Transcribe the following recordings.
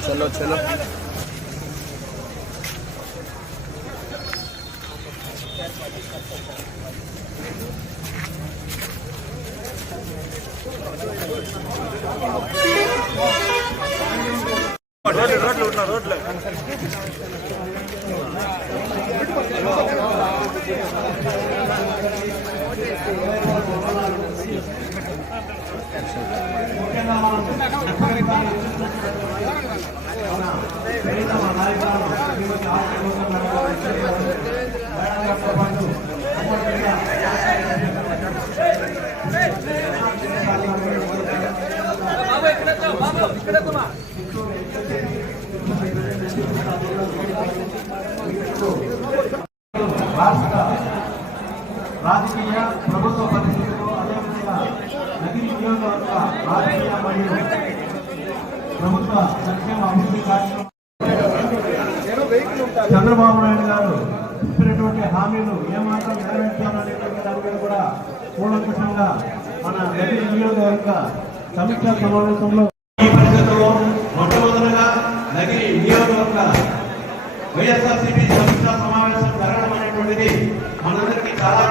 చలో చలో రాష్ట్ర రాజకీయ ప్రభుత్వ రాజకీయ అదేవిధంగా నగర నియోజకవర్గ రాజకీయ మరియు ప్రభుత్వ సంక్షేమ అభివృద్ధి కార్యక్రమం చంద్రబాబు నాయుడు గారు చెప్పినటువంటి హామీలు ఏమాత్రం నెరవేర్చాలనేటువంటి దాని మీద కూడా కూలంకుషంగా మన నగర నియోజకవర్గ సమీక్షా సమావేశంలో ఈ పరిస్థితుల్లో మొట్టమొదటిగా నగిరి నియోజకవర్గ వైఎస్ఆర్సీపీ సమీక్షా సమావేశం జరగడం అనేటువంటిది మనందరికీ చాలా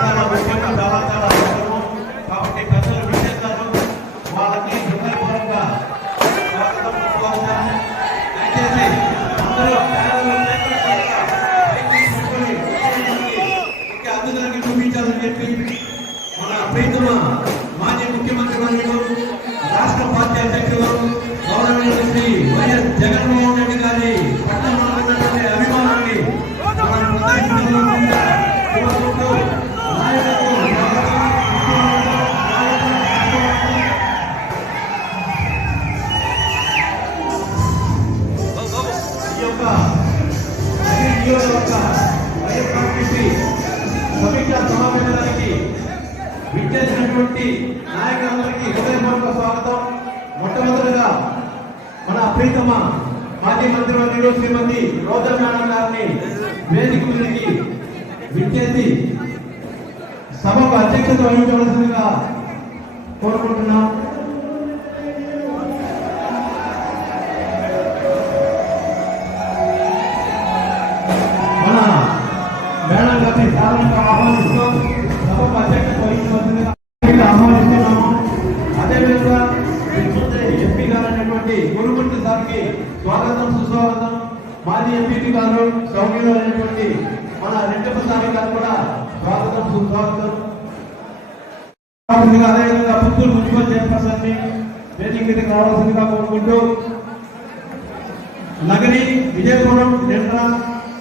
ఈ నియోజకవర్గ వైఎస్ఆర్సీపీ సమీక్ష సమావేశానికి విచ్చేసినటువంటి నాయకులందరికీ హృదయపూర్వక స్వాగతం. మొట్టమొదటిగా మన ప్రీతమ మాజీ మంత్రివర్యులు శ్రీమతి రోజా మేడం గారిని వేదిక మీదకి విచ్చేసి సభకు అధ్యక్షత వహించవలసిందిగా కోరుకుంటున్నాం. మేడం గారిని సాధారణంగా ఆహ్వానిస్తూ వహించవలసిందిగా ఆహ్వానిస్తున్నాము అదేవిధంగా ఎంపీ గారు అనేటువంటి సార్కి స్వాగతం సుస్వాగతం మాజీ ఎంపీ గారు సౌమ్యులు అనేటువంటి మన గారు కూడా స్వాగతం సుస్వాగతం అదేవిధంగా పుత్తూరు మున్సిపల్ చైర్పర్సన్ని వేదిక మీదకి రావాల్సిందిగా కోరుకుంటూ నగరి విజయపురం నిండ్ర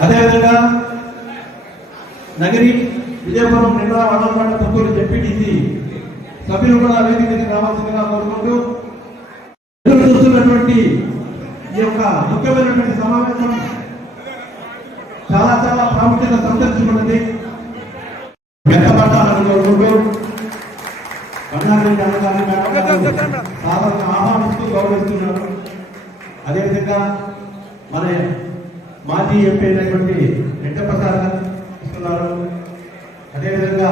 అదేవిధంగా నగరి విజయపురం నిండా వడలపాట పుత్తూరు జెడ్పీటీసీ సభ్యులు కూడా వేదిక మీదకి రావాల్సిందిగా కోరుకుంటూ చూస్తున్నటువంటి ఈ యొక్క ముఖ్యమైనటువంటి సమావేశం చాలా చాలా ప్రాముఖ్యత సంతరించుకున్నది. వ్యక్తపడాలని కోరుకుంటూ బండారెడ్డి అన్నగారిని సాధారణ ఆహ్వానిస్తూ గౌరవిస్తున్నారు. అదేవిధంగా మన మాజీ ఎంపీ అయినటువంటి వెంకటప్రసాద్ ఇస్తున్నారు. అదేవిధంగా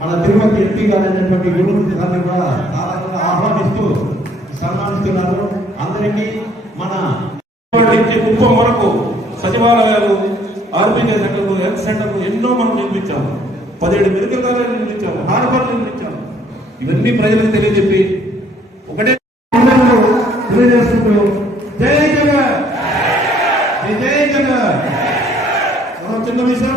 మన తిరుపతి ఎంపీ గారైనటువంటి గురుమూర్తి గారిని కూడా చాలా ఆహ్వానిస్తూ సన్మానిస్తున్నారు. అందరికీ మన కుప్పం వరకు సచివాలయాలు ఆర్బీ సెంటర్లు హెల్త్ సెంటర్లు ఎన్నో మనం నిర్మించాము పదిహేడు మెడికల్ కాలేజీలు నిర్మించాము హార్బర్ నిర్మించాము ఇవన్నీ ప్రజలకు తెలియజెప్పి ఒకటే చేసుకుంటూ না আমার জন্য বিষয়